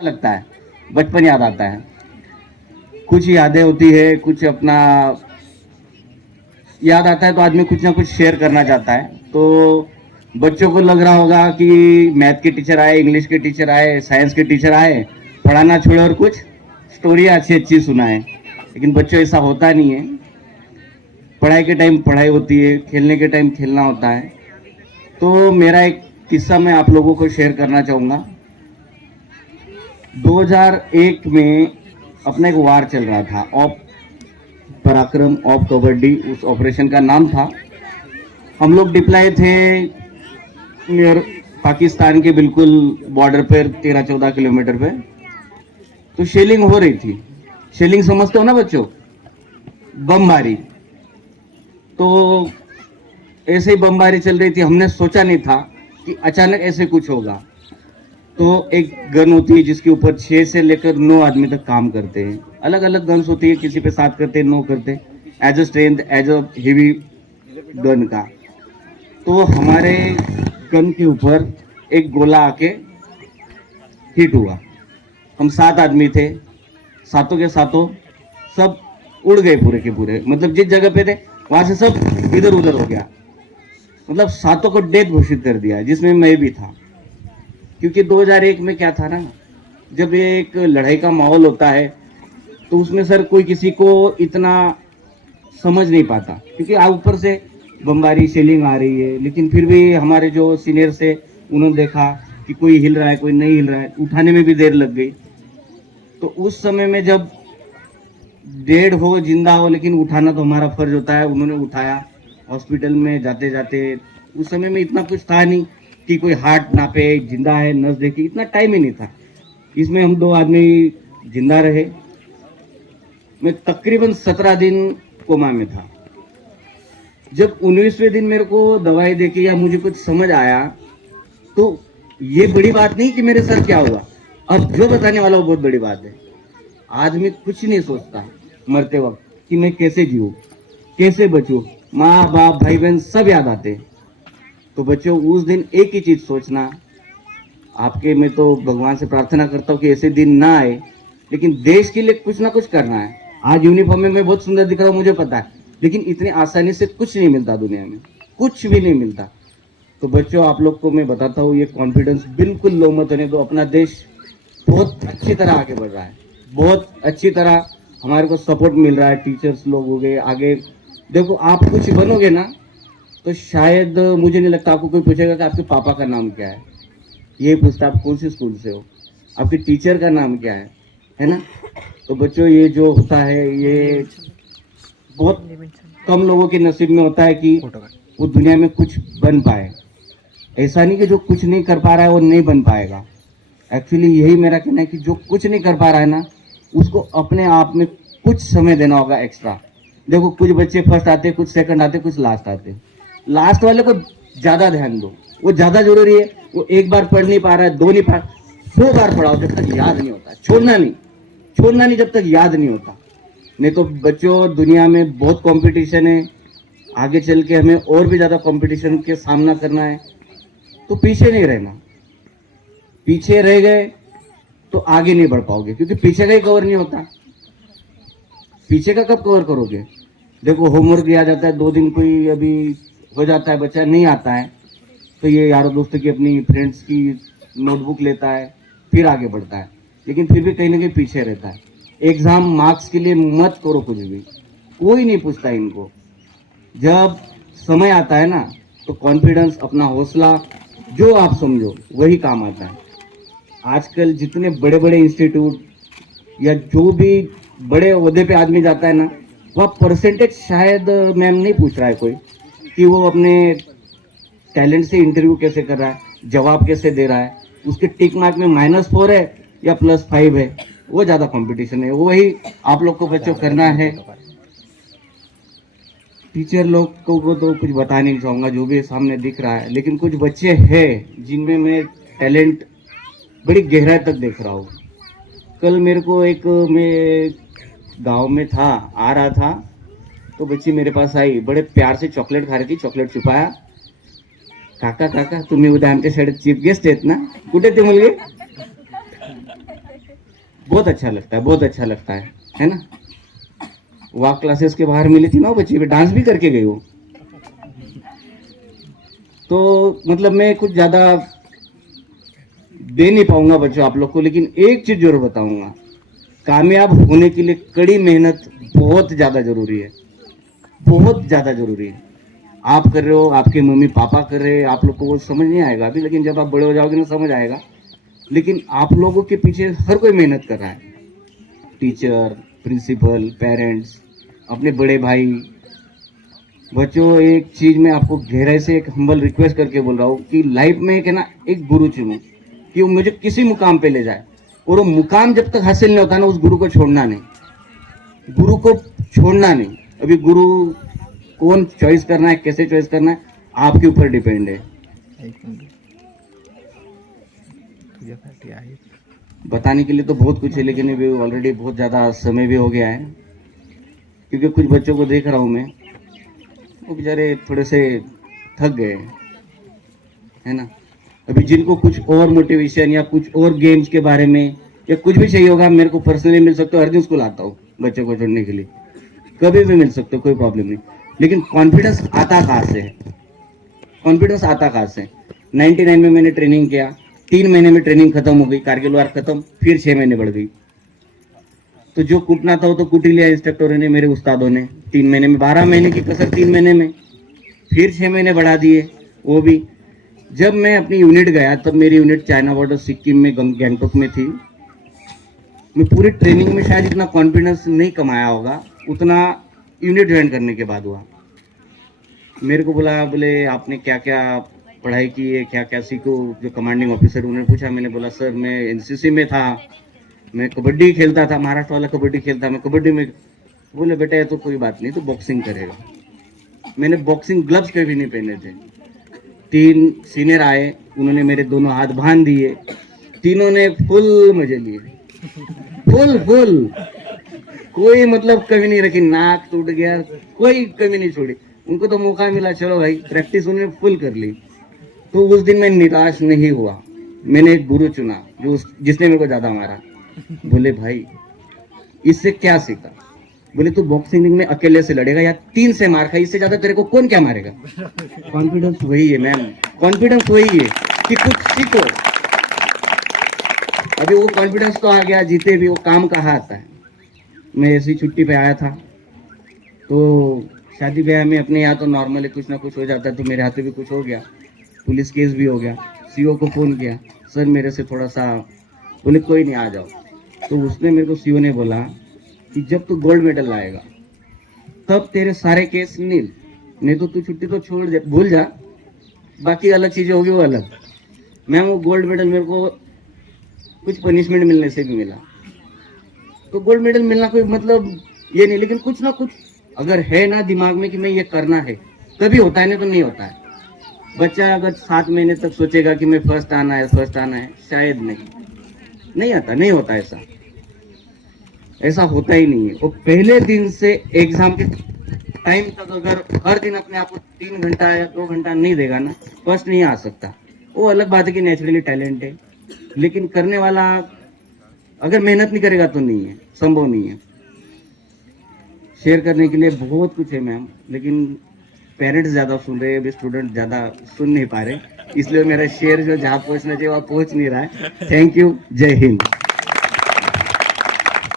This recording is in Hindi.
लगता है, बचपन याद आता है। कुछ यादें होती है, कुछ अपना याद आता है तो आदमी कुछ ना कुछ शेयर करना चाहता है। तो बच्चों को लग रहा होगा कि मैथ के टीचर आए, इंग्लिश के टीचर आए, साइंस के टीचर आए, पढ़ाना छोड़े और कुछ स्टोरी अच्छी अच्छी सुनाए। लेकिन बच्चों ऐसा होता नहीं है। पढ़ाई के टाइम पढ़ाई होती है, खेलने के टाइम खेलना होता है। तो मेरा एक किस्सा मैं आप लोगों को शेयर करना चाहूँगा। 2001 में अपना एक वार चल रहा था, ऑप पराक्रम ऑफ कबड्डी उस ऑपरेशन का नाम था। हम लोग डिप्लॉय थे नियर पाकिस्तान के बिल्कुल बॉर्डर पर 13-14 किलोमीटर पे। तो शेलिंग हो रही थी। शेलिंग समझते हो ना बच्चों, बमबारी। तो ऐसे ही बमबारी चल रही थी। हमने सोचा नहीं था कि अचानक ऐसे कुछ होगा। तो एक गन होती है जिसके ऊपर 6 से लेकर 9 आदमी तक काम करते हैं। अलग अलग गन्स होती है, किसी पे 7 करते हैं, 9 करते, as a strength, as a heavy gun का। तो हमारे गन के ऊपर एक गोला आके हिट हुआ। हम 7 आदमी थे, सातों के सातों सब उड़ गए पूरे के पूरे। मतलब जिस जगह पे थे वहां से सब इधर उधर हो गया। मतलब सातों को डेथ घोषित कर दिया, जिसमें मैं भी था। क्योंकि 2001 में क्या था ना, जब ये एक लड़ाई का माहौल होता है तो उसमें सर कोई किसी को इतना समझ नहीं पाता, क्योंकि ऊपर से बमबारी शेलिंग आ रही है। लेकिन फिर भी हमारे जो सीनियर से उन्होंने देखा कि कोई हिल रहा है, कोई नहीं हिल रहा है, उठाने में भी देर लग गई। तो उस समय में जब डेड हो जिंदा हो, लेकिन उठाना तो हमारा फर्ज होता है। उन्होंने उठाया। हॉस्पिटल में जाते जाते उस समय में इतना कुछ था नहीं कि कोई हार्ट नापे, जिंदा है, नस देखे, इतना टाइम ही नहीं था। इसमें हम 2 आदमी जिंदा रहे। मैं तकरीबन 17 दिन कोमा में था। जब 19वें दिन मेरे को दवाई देके या मुझे कुछ समझ आया, तो ये बड़ी बात नहीं कि मेरे साथ क्या होगा। अब जो बताने वाला वो बहुत बड़ी बात है। आदमी कुछ नहीं सोचता मरते वक्त कि मैं कैसे जीऊँ, कैसे बचूं। माँ बाप भाई बहन सब याद आते। तो बच्चों, उस दिन एक ही चीज सोचना, आपके मैं तो भगवान से प्रार्थना करता हूँ कि ऐसे दिन ना आए, लेकिन देश के लिए कुछ ना कुछ करना है। आज यूनिफॉर्म में मैं बहुत सुंदर दिख रहा हूँ, मुझे पता है, लेकिन इतनी आसानी से कुछ नहीं मिलता दुनिया में, कुछ भी नहीं मिलता। तो बच्चों, आप लोग को मैं बताता हूँ, ये कॉन्फिडेंस बिल्कुल लो मत होने दो। अपना देश बहुत अच्छी तरह आगे बढ़ रहा है, बहुत अच्छी तरह हमारे को सपोर्ट मिल रहा है। टीचर्स लोग हो गए आगे। देखो, आप कुछ बनोगे ना तो शायद मुझे नहीं लगता आपको कोई पूछेगा कि आपके पापा का नाम क्या है। ये पूछता आप कौन सी स्कूल से हो, आपके टीचर का नाम क्या है ना। तो बच्चों, ये जो होता है ये बहुत कम लोगों के नसीब में होता है कि वो दुनिया में कुछ बन पाए। ऐसा नहीं कि जो कुछ नहीं कर पा रहा है वो नहीं बन पाएगा। एक्चुअली यही मेरा कहना है कि जो कुछ नहीं कर पा रहा है ना, उसको अपने आप में कुछ समय देना होगा एक्स्ट्रा। देखो, कुछ बच्चे फर्स्ट आते, कुछ सेकंड आते, कुछ लास्ट आते। लास्ट वाले को ज्यादा ध्यान दो, वो ज्यादा जरूरी है। वो एक बार पढ़ नहीं पा रहा है, 2 नहीं पा, 100 बार पढ़ाओ जब तक याद नहीं होता। छोड़ना नहीं जब तक याद नहीं होता। नहीं तो बच्चों, दुनिया में बहुत कंपटीशन है। आगे चल के हमें और भी ज्यादा कंपटीशन के सामना करना है। तो पीछे नहीं रहना। पीछे रह गए तो आगे नहीं बढ़ पाओगे, क्योंकि पीछे का ही कवर नहीं होता। पीछे का कब कवर करोगे। देखो, होमवर्क दिया जाता है 2 दिन, कोई अभी हो जाता है, बच्चा नहीं आता है, तो ये यारों दोस्तों की अपनी फ्रेंड्स की नोटबुक लेता है, फिर आगे बढ़ता है। लेकिन फिर भी कहीं ना कहीं पीछे रहता है। एग्जाम मार्क्स के लिए मत करो कुछ भी, कोई नहीं पूछता इनको। जब समय आता है ना, तो कॉन्फिडेंस, अपना हौसला, जो आप समझो वही काम आता है। आजकल जितने बड़े बड़े इंस्टीट्यूट या जो भी बड़े ओहदे पे आदमी जाता है ना, वह परसेंटेज शायद मैम नहीं पूछ रहा है कोई कि वो अपने टैलेंट से इंटरव्यू कैसे कर रहा है, जवाब कैसे दे रहा है, उसके टिक मार्क में -4 है या +5 है। वो ज्यादा कंपटीशन है। वही आप लोग को बच्चों करना है। टीचर लोग को तो कुछ बता नहीं चाहूंगा, जो भी सामने दिख रहा है। लेकिन कुछ बच्चे हैं जिनमें मैं टैलेंट बड़ी गहराई तक देख रहा हूँ। कल मेरे को मैं गांव में था, आ रहा था, तो बच्ची मेरे पास आई, बड़े प्यार से चॉकलेट खा रही थी। चॉकलेट छुपाया, काका तुम्ही उद्या आमच्या शाळेत चीफ गेस्ट आहेत ना, कुठे ते मुलगे, बहुत अच्छा लगता है, बहुत अच्छा लगता है ना। वॉक क्लासेस के बाहर मिली थी ना वो बच्ची, डांस भी करके गई वो। तो मतलब मैं कुछ ज्यादा दे नहीं पाऊंगा बच्चों आप लोग को, लेकिन एक चीज जरूर बताऊंगा, कामयाब होने के लिए कड़ी मेहनत बहुत ज्यादा जरूरी है, बहुत ज्यादा जरूरी है। आप कर रहे हो, आपके मम्मी पापा कर रहे हैं, आप लोग को वो समझ नहीं आएगा अभी, लेकिन जब आप बड़े हो जाओगे ना समझ आएगा। लेकिन आप लोगों के पीछे हर कोई मेहनत कर रहा है, टीचर, प्रिंसिपल, पेरेंट्स, अपने बड़े भाई। बच्चों एक चीज मैं आपको गहराई से एक हम्बल रिक्वेस्ट करके बोल रहा हूँ कि लाइफ में एक है ना, एक गुरु चुनो कि वो मुझे किसी मुकाम पे ले जाए, और वो मुकाम जब तक हासिल नहीं होता ना, उस गुरु को छोड़ना नहीं, गुरु को छोड़ना नहीं। अभी गुरु कौन चॉइस करना है, कैसे चॉइस करना है, आपके ऊपर डिपेंड है। बताने के लिए तो बहुत कुछ है, लेकिन अभी ऑलरेडी बहुत ज्यादा समय भी हो गया है, क्योंकि कुछ बच्चों को देख रहा हूं मैं, वो बेचारे थोड़े से थक गए है ना। अभी जिनको कुछ और मोटिवेशन या कुछ और गेम्स के बारे में या कुछ भी चाहिए होगा, मेरे को पर्सनली मिल सकते हो, हर दिन स्कूल आता हूँ बच्चों को छोड़ने के लिए, कभी भी मिल सकते हो, कोई प्रॉब्लम नहीं। लेकिन कॉन्फिडेंस आता कहाँ से है, कॉन्फिडेंस आता कहाँ से? 99 में मैंने ट्रेनिंग किया, 3 महीने में ट्रेनिंग खत्म हो गई, कारगिल वार खत्म, फिर 6 महीने बढ़ गई। तो जो कूटना था वो तो कूट ही लिया इंस्ट्रक्टरों ने, मेरे उस्तादों ने। 3 महीने में 12 महीने की कसर 3 महीने में, फिर 6 महीने बढ़ा दिए वो भी। जब मैं अपनी यूनिट गया तब मेरी यूनिट चाइना बॉर्डर सिक्किम में गैंगटॉक में थी। मैं पूरी ट्रेनिंग में शायद इतना कॉन्फिडेंस नहीं कमाया होगा उतना यूनिट ज्वाइन करने के बाद हुआ। मेरे को बोले आपने क्या क्या पढ़ाई की है, क्या क्या सीखो, जो कमांडिंग ऑफिसर उन्होंने पूछा। मैंने बोला सर मैं एनसीसी में था, मैं कबड्डी खेलता था, महाराष्ट्र वाला कबड्डी खेलता, मैं कबड्डी में। बोले बेटा ये तो कोई बात नहीं, तो बॉक्सिंग करेगा। मैंने बॉक्सिंग ग्लव्स कभी नहीं पहने थे। 3 सीनियर आए, उन्होंने मेरे दोनों हाथ बांध दिए, तीनों ने फुल मजे लिए, फुल फुल, कोई मतलब कमी नहीं रखी, नाक टूट गया, कोई कमी नहीं छोड़ी। उनको तो मौका मिला, चलो भाई प्रैक्टिस उन्होंने फुल कर ली। तो उस दिन मैं निराश नहीं हुआ, मैंने एक गुरु चुना जो जिसने मेरे को ज्यादा मारा। बोले भाई इससे क्या सीखा? बोले तू बॉक्सिंग में अकेले से लड़ेगा या 3 से मार खाई, इससे ज्यादा तेरे को कौन क्या मारेगा? कॉन्फिडेंस वही है मैम, कॉन्फिडेंस वही है कि कुछ सीखो। अभी वो कॉन्फिडेंस तो आ गया, जीते भी, वो काम कहाँ आता है। मैं ऐसी छुट्टी पे आया था, तो शादी ब्याह में अपने यहाँ तो नॉर्मल है, कुछ ना कुछ हो जाता है, तो मेरे हाथ भी कुछ हो गया, पुलिस केस भी हो गया। सीओ को फोन किया, सर मेरे से थोड़ा सा, बोले कोई नहीं आ जाओ। तो उसने मेरे को सीओ ने बोला कि जब तू गोल्ड मेडल लाएगा तब तेरे सारे केस नील, नहीं तो तू छुट्टी तो छोड़ दे, भूल जा, बाकी अलग चीजें होगी वो अलग। मैम वो गोल्ड मेडल मेरे को कुछ पनिशमेंट मिलने से भी मिला, तो गोल्ड मेडल मिलना कोई मतलब ये नहीं, लेकिन कुछ ना कुछ अगर है ना दिमाग में कि मैं ये करना है, तभी होता है, नहीं तो नहीं होता है। बच्चा अगर 7 महीने तक सोचेगा कि मैं फर्स्ट आना है, फर्स्ट आना है, शायद नहीं आता, नहीं होता ऐसा, ऐसा होता ही नहीं है। वो पहले दिन से एग्जाम के टाइम तक अगर हर दिन अपने आप को 3 घंटा या 2 घंटा नहीं देगा ना, फर्स्ट नहीं आ सकता। वो अलग बात है कि नेचुरली टैलेंट है, लेकिन करने वाला अगर मेहनत नहीं करेगा तो नहीं है, संभव नहीं है। शेयर करने के लिए बहुत कुछ है मैम, लेकिन पेरेंट्स ज्यादा सुन रहे हैं, अभी स्टूडेंट ज्यादा सुन नहीं पा रहे, इसलिए मेरा शेयर जो जहाँ पहुंचना चाहिए वहाँ पहुंच नहीं रहा है। थैंक यू, जय हिंद।